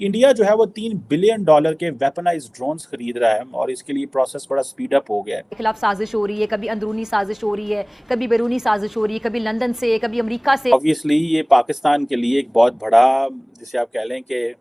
India जो है वो $3 बिलियन के वेपनाइज्ड ड्रोन्स खरीद रहा है और इसके लिए प्रोसेस बड़ा स्पीड अप हो गया है। खिलाफ साजिश हो रही है, कभी अंदरूनी साजिश हो रही है, कभी बैरूनी साजिश हो रही है, कभी लंदन से, कभी अमेरिका से। ऑब्वियसली ये पाकिस्तान के लिए एक बहुत बड़ा, जिसे आप कह लें कि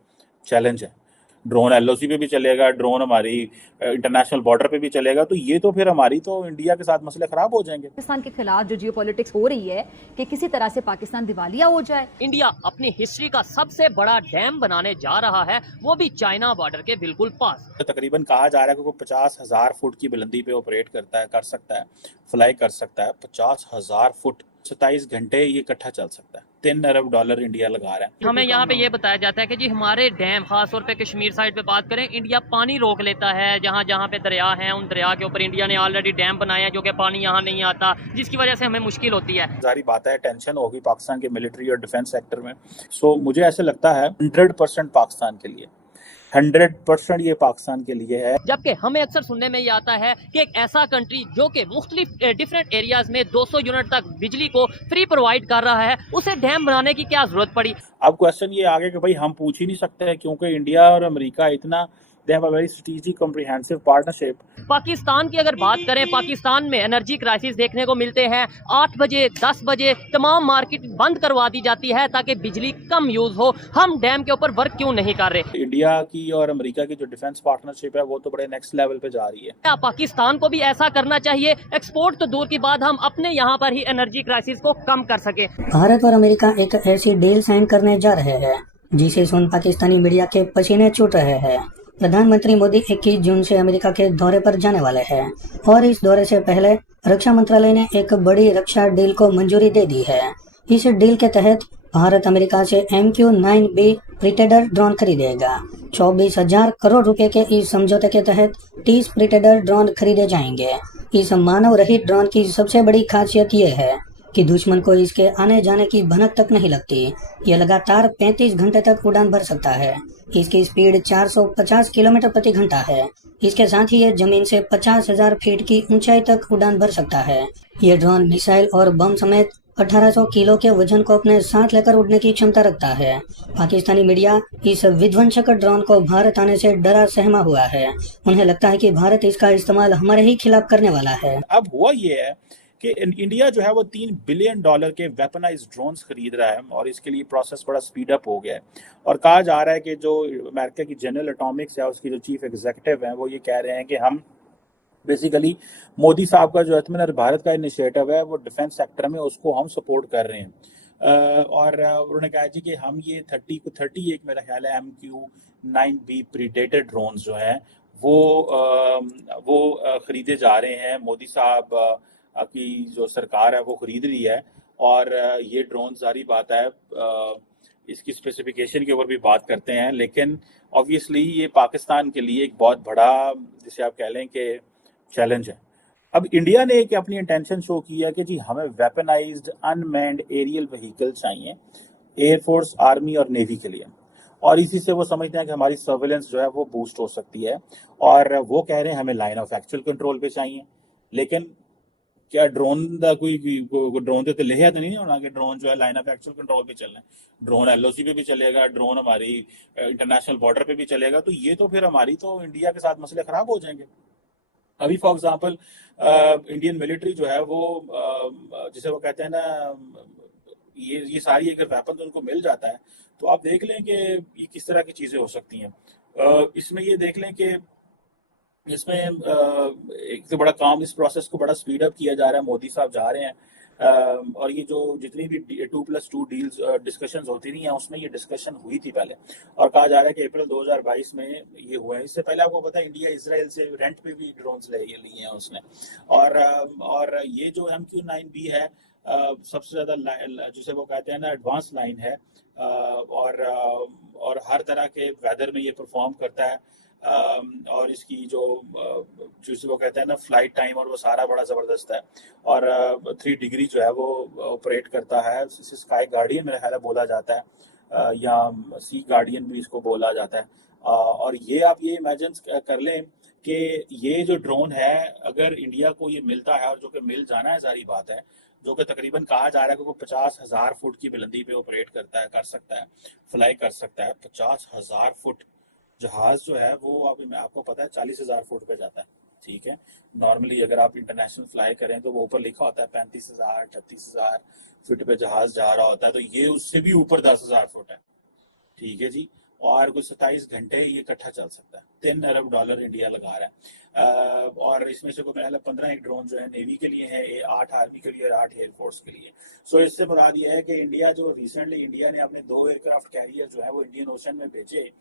चैलेंज है। ड्रोन एलओसी पे भी चलेगा, ड्रोन हमारी इंटरनेशनल बॉर्डर पे भी चलेगा, तो ये तो फिर हमारी तो इंडिया के साथ मसले खराब हो जाएंगे। पाकिस्तान के खिलाफ जो जियोपॉलिटिक्स हो रही है कि किसी तरह से पाकिस्तान दिवालिया हो जाए। इंडिया अपनी हिस्ट्री का सबसे बड़ा डैम बनाने जा रहा है, वो भी चाइना बॉर्डर के बिल्कुल पास। तकरीबन कहा जा रहा है कि वो 50,000 फुट की बुलंदी पे ऑपरेट कर सकता है, फ्लाई कर सकता है। 50,000 फुट 27 घंटे ये इकट्ठा चल सकता है। $3 अरब इंडिया लगा रहा है। हमें यहाँ पे ये बताया जाता है कि जी हमारे डैम, खासतौर पे कश्मीर साइड पे बात करें, इंडिया पानी रोक लेता है। जहाँ जहाँ पे दरिया हैं, उन दरिया के ऊपर इंडिया ने ऑलरेडी डैम बनाए हैं, जो कि पानी यहाँ नहीं आता, जिसकी वजह से हमें मुश्किल होती है। जारी बात है, टेंशन होगी पाकिस्तान के मिलिट्री और डिफेंस सेक्टर में। सो मुझे ऐसे लगता है 100% पाकिस्तान के लिए, 100% ये पाकिस्तान के लिए है। जबकि हमें अक्सर सुनने में ये आता है कि एक ऐसा कंट्री जो कि मुख्तलिफ डिफरेंट एरियाज में 200 यूनिट तक बिजली को फ्री प्रोवाइड कर रहा है, उसे डैम बनाने की क्या जरूरत पड़ी। अब क्वेश्चन ये आ गया कि भाई हम पूछ ही नहीं सकते क्योंकि इंडिया और अमेरिका इतना, they have a very strategic comprehensive partnership. Pakistan की अगर बात करें, पाकिस्तान में एनर्जी क्राइसिस देखने को मिलते हैं। 8 बजे 10 बजे तमाम मार्केट बंद करवा दी जाती है ताकि बिजली कम यूज हो। हम डैम के ऊपर वर्क क्यों नहीं कर रहे। इंडिया की और अमेरिका की जो डिफेंस पार्टनरशिप है वो तो बड़े नेक्स्ट लेवल पे जा रही है। क्या पाकिस्तान को भी ऐसा करना चाहिए? एक्सपोर्ट तो दूर की बात, हम अपने यहाँ पर ही एनर्जी क्राइसिस को कम कर सके। भारत और अमेरिका एक ऐसी डील साइन करने जा रहे हैं जिसे सुन पाकिस्तानी मीडिया के पसीने छूट रहे हैं। प्रधानमंत्री मोदी 21 जून से अमेरिका के दौरे पर जाने वाले हैं और इस दौरे से पहले रक्षा मंत्रालय ने एक बड़ी रक्षा डील को मंजूरी दे दी है। इस डील के तहत भारत अमेरिका से MQ-9B प्रीडेटर ड्रोन खरीदेगा। 24,000 करोड़ रुपए के इस समझौते के तहत 30 प्रीडेटर ड्रोन खरीदे जाएंगे। इस मानव रहित ड्रोन की सबसे बड़ी खासियत ये है कि दुश्मन को इसके आने जाने की भनक तक नहीं लगती। यह लगातार 35 घंटे तक उड़ान भर सकता है। इसकी स्पीड 450 किलोमीटर प्रति घंटा है। इसके साथ ही यह जमीन से 50,000 फीट की ऊंचाई तक उड़ान भर सकता है। यह ड्रोन मिसाइल और बम समेत 1800 किलो के वजन को अपने साथ लेकर उड़ने की क्षमता रखता है। पाकिस्तानी मीडिया इस विध्वंसक ड्रोन को भारत आने से डरा सहमा हुआ है। उन्हें लगता है कि भारत इसका इस्तेमाल हमारे ही खिलाफ करने वाला है। अब हुआ ये है कि इंडिया जो है वो $3 बिलियन के वेपनाइज्ड ड्रोन्स खरीद रहा है और इसके लिए प्रोसेस बड़ा स्पीड अप हो गया है। और कहा जा रहा है कि जो अमेरिका की जनरल एटॉमिक्स है, उसकी जो चीफ एग्जीक्यूटिव है, वो ये कह रहे हैं कि हम बेसिकली मोदी साहब का जो आत्मनिर्भर भारत का इनिशिएटिव है वो डिफेंस सेक्टर में, उसको हम सपोर्ट कर रहे हैं। और उन्होंने कहा जी कि हम ये 31 मेरा ख्याल है MQ-9B प्रीडेटर ड्रोन्स जो हैं वो खरीदे जा रहे हैं। मोदी साहब की जो सरकार है वो खरीद रही है और ये ड्रोन, सारी बात है, इसकी स्पेसिफिकेशन के ऊपर भी बात करते हैं। लेकिन ऑब्वियसली ये पाकिस्तान के लिए एक बहुत बड़ा, जिसे आप कह लें कि चैलेंज है। अब इंडिया ने एक अपनी इंटेंशन शो की है कि जी हमें वेपनाइज्ड अनमैन्ड एरियल व्हीकल चाहिए एयरफोर्स, आर्मी और नेवी के लिए, और इसी से वो समझते हैं कि हमारी सर्वेलेंस जो है वो बूस्ट हो सकती है। और वो कह रहे हैं हमें लाइन ऑफ एक्चुअल कंट्रोल पे चाहिए। लेकिन क्या ड्रोन का कोई ड्रोन तो लिखा तो नहीं होना कि ड्रोन जो है लाइन ऑफ एक्चुअल कंट्रोल पे चलना है। ड्रोन एलओसी पे भी चलेगा, ड्रोन हमारी इंटरनेशनल बॉर्डर पे भी चलेगा, तो ये तो फिर हमारी तो इंडिया के साथ मसले खराब हो जाएंगे। अभी फॉर एग्जांपल इंडियन मिलिट्री जो है वो जिसे वो कहते हैं ना, ये सारी अगर वेपन उनको मिल जाता है तो आप देख लें कि ये किस तरह की चीजें हो सकती हैं। इसमें ये देख लें कि इसमें एक तो बड़ा काम, इस प्रोसेस को बड़ा स्पीड अप किया जा रहा है। मोदी साहब जा रहे हैं और ये जो जितनी भी 2+2 डील्स डिस्कशंस होती रही हैं उसमें ये डिस्कशन हुई थी पहले, और कहा जा रहा है कि अप्रैल 2022 में ये हुआ है। इससे पहले आपको पता है इंडिया इसराइल से रेंट पे भी ड्रोन्स लिए हैं उसने। और ये जो MQ-9B है सबसे ज्यादा जिसे वो कहते हैं ना एडवांस लाइन है, और हर तरह के वेदर में ये परफॉर्म करता है। और इसकी जो जिसे वो कहते हैं ना फ्लाइट टाइम, और वो सारा बड़ा ज़बरदस्त है। और 3 डिग्री जो है वो ऑपरेट करता है। स्काई गार्डियन मेरा ख्याल है बोला जाता है, या सी गार्डियन भी इसको बोला जाता है। और ये आप ये इमेजिन कर लें कि ये जो ड्रोन है अगर इंडिया को ये मिलता है, और जो कि मिल जाना है, सारी बात है, जो कि तकरीबन कहा जा रहा है कि वो 50,000 फुट की बुलंदी पे ऑपरेट कर सकता है, फ्लाई कर सकता है। 50,000 फुट जहाज जो है वो अभी आपको पता है 40,000 फुट पे जाता है, ठीक है। नॉर्मली अगर आप इंटरनेशनल फ्लाई करें तो वो ऊपर लिखा होता है 35,000 36,000 फुट पे जहाज जा रहा होता है, तो ये उससे भी ऊपर 10,000 फुट है, ठीक है जी। और कुछ 27 घंटे ये इकट्ठा चल सकता है। $3 अरब इंडिया लगा रहा है। और इसमें से मेरा 15 एक ड्रोन जो है नेवी के लिए है, 8 आर्मी के लिए, 8 एयरफोर्स के लिए। सो इससे मुराद ये है कि इंडिया जो रिसेंटली इंडिया ने अपने 2 एयरक्राफ्ट कैरियर जो है वो इंडियन ओशन में भेजे,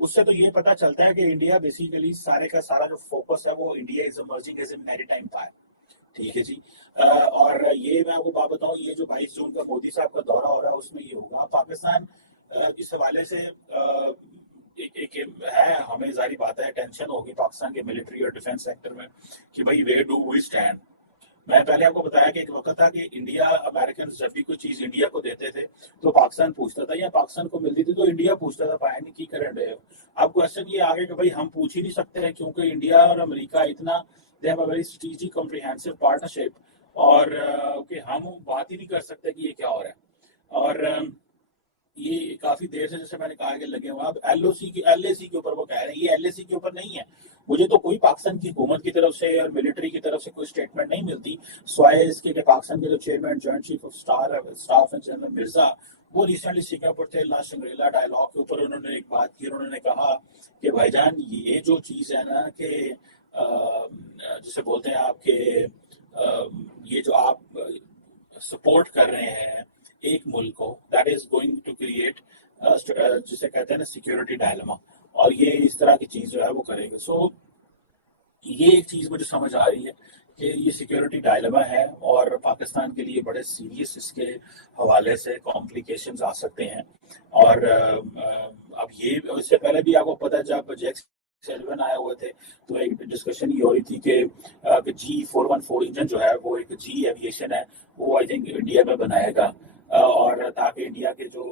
उससे तो ये पता चलता है कि इंडिया बेसिकली सारे का सारा जो फोकस है वो India is emerging as a maritime power, ठीक है जी। और ये मैं आपको बात बताऊं, ये जो 22 जून का मोदी साहब का दौरा हो रहा है उसमें ये होगा। पाकिस्तान इस हवाले से एक है, हमें जारी बात है, टेंशन होगी पाकिस्तान के मिलिट्री और डिफेंस सेक्टर में कि भाई वे डू वी स्टैंड। मैं पहले आपको बताया कि एक वक्त था कि इंडिया अमेरिकन जब भी कोई चीज इंडिया को देते थे तो पाकिस्तान पूछता था, या पाकिस्तान को मिलती थी तो इंडिया पूछता था पाया नहीं की कर रहे हो। अब क्वेश्चन ये आ गया कि भाई हम पूछ ही नहीं सकते हैं, क्योंकि इंडिया और अमेरिका इतना they have a very strategic comprehensive partnership, और कि हम बात ही नहीं कर सकते कि ये क्या हो रहा है। और ये काफी देर से, जैसे मैंने कहा, कि लगे हुए अब LAC के ऊपर वो कह रहे हैं, ये LAC के ऊपर नहीं है। मुझे तो कोई पाकिस्तान की हुकूमत की तरफ से और मिलिट्री की तरफ से कोई स्टेटमेंट नहीं मिलती, स्वाय इसके कि पाकिस्तान के जो chairman joint chief of staff general Mirza, वो रिसेंटली सिंगापुर थे ला शंग्रीला डायलॉग के ऊपर, उन्होंने एक बात की, उन्होंने कहा कि भाईजान ये जो चीज है ना कि जिसे बोलते हैं आपके ये जो आप सपोर्ट कर रहे हैं एक मुल्क को, that is going to create जिसे कहते हैं ना सिक्योरिटी डायलेमा, और ये इस तरह की चीज जो है वो करेंगे। सो ये एक चीज मुझे समझ आ रही है कि ये सिक्योरिटी डायलेमा है और पाकिस्तान के लिए बड़े सीरियस इसके हवाले से कॉम्प्लिकेशंस आ सकते हैं। और अब ये इससे पहले भी आपको पता है, जब J7 आए हुए थे तो एक डिस्कशन ये हो रही थी कि G414 इंजन जो है वो एक G एविएशन है, वो आई थिंक इंडिया में बनाएगा, और ताकि इंडिया के जो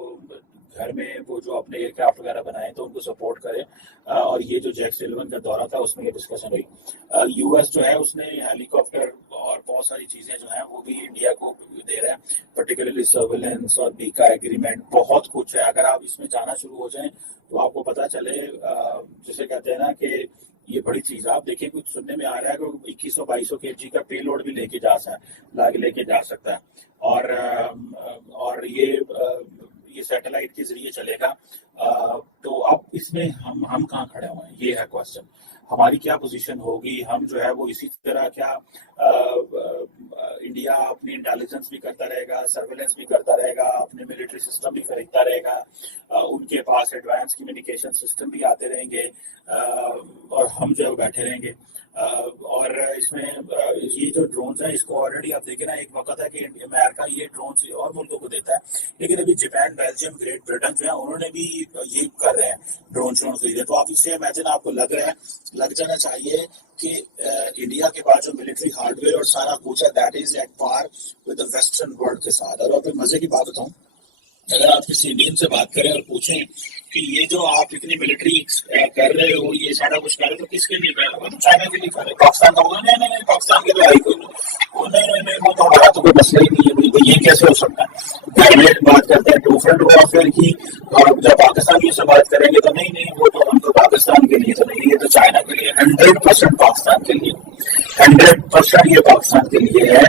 घर में वो जो अपने एयरक्राफ्ट वगैरह बनाए तो उनको सपोर्ट करे। और ये जो J7 का दौरा था उसमें ये डिस्कशन हुई। US जो है उसने हेलीकॉप्टर और बहुत सारी चीजें जो है वो भी इंडिया को दे रहा है, पर्टिकुलरली सर्विलेंस और बीका एग्रीमेंट, बहुत कुछ है। अगर आप इसमें जाना शुरू हो जाएं तो आपको पता चले, जिसे कहते हैं ना कि ये बड़ी चीज, आप देखिए कुछ सुनने में आ रहा है कि 2100-2200 kg का पेलोड भी लेके जा सकता है। और ये सैटेलाइट के जरिए चलेगा। तो अब इसमें हम कहाँ खड़े हुए हैं, ये है क्वेश्चन। हमारी क्या पोजीशन होगी, हम जो है वो इसी तरह क्या इंडिया अपनी इंटेलिजेंस भी करता रहेगा, सर्वेलेंस भी करता रहेगा, अपने मिलिट्री सिस्टम भी खरीदता रहेगा, उनके पास एडवांस कम्युनिकेशन सिस्टम भी आते रहेंगे, और हम जो है बैठे रहेंगे। और इसमें ये जो ड्रोन्स है इसको ऑलरेडी आप देखें ना, एक वक्त है कि अमेरिका ये ड्रोन्स और मुल्कों को देता है, लेकिन अभी जापान, बेल्जियम, ग्रेट ब्रिटेन जो है उन्होंने भी ये कर रहे हैं, ड्रोन खरीदे। तो आप इससे इमेजिन आपको लग जाना चाहिए कि इंडिया के पास जो मिलिट्री हार्डवेयर और सारा कुछ है that is at par with the western world के साथ। और आप मजे की बात बताऊं, अगर आप किसी इंडियन से बात करें और पूछें कि ये जो आप इतनी मिलिट्री कर रहे हो, ये सारा कुछ कर रहे हो, तो किसके लिए कर रहे हो? तो चाइना के लिए कर रहे हो। पाकिस्तान का बोला नहीं, पाकिस्तान के लिए कोई नहीं, वो तो हमारा तो कोई मसला ही नहीं है, ये कैसे हो सकता है? डायरेक्ट बात करते हैं टू फ्रंट वॉरफेयर की, और जब पाकिस्तानियों से बात करेंगे तो नहीं वो तो हम तो पाकिस्तान के लिए तो नहीं, ये तो चाइना के लिए। 100% पाकिस्तान के लिए, 100% ये पाकिस्तान के लिए है।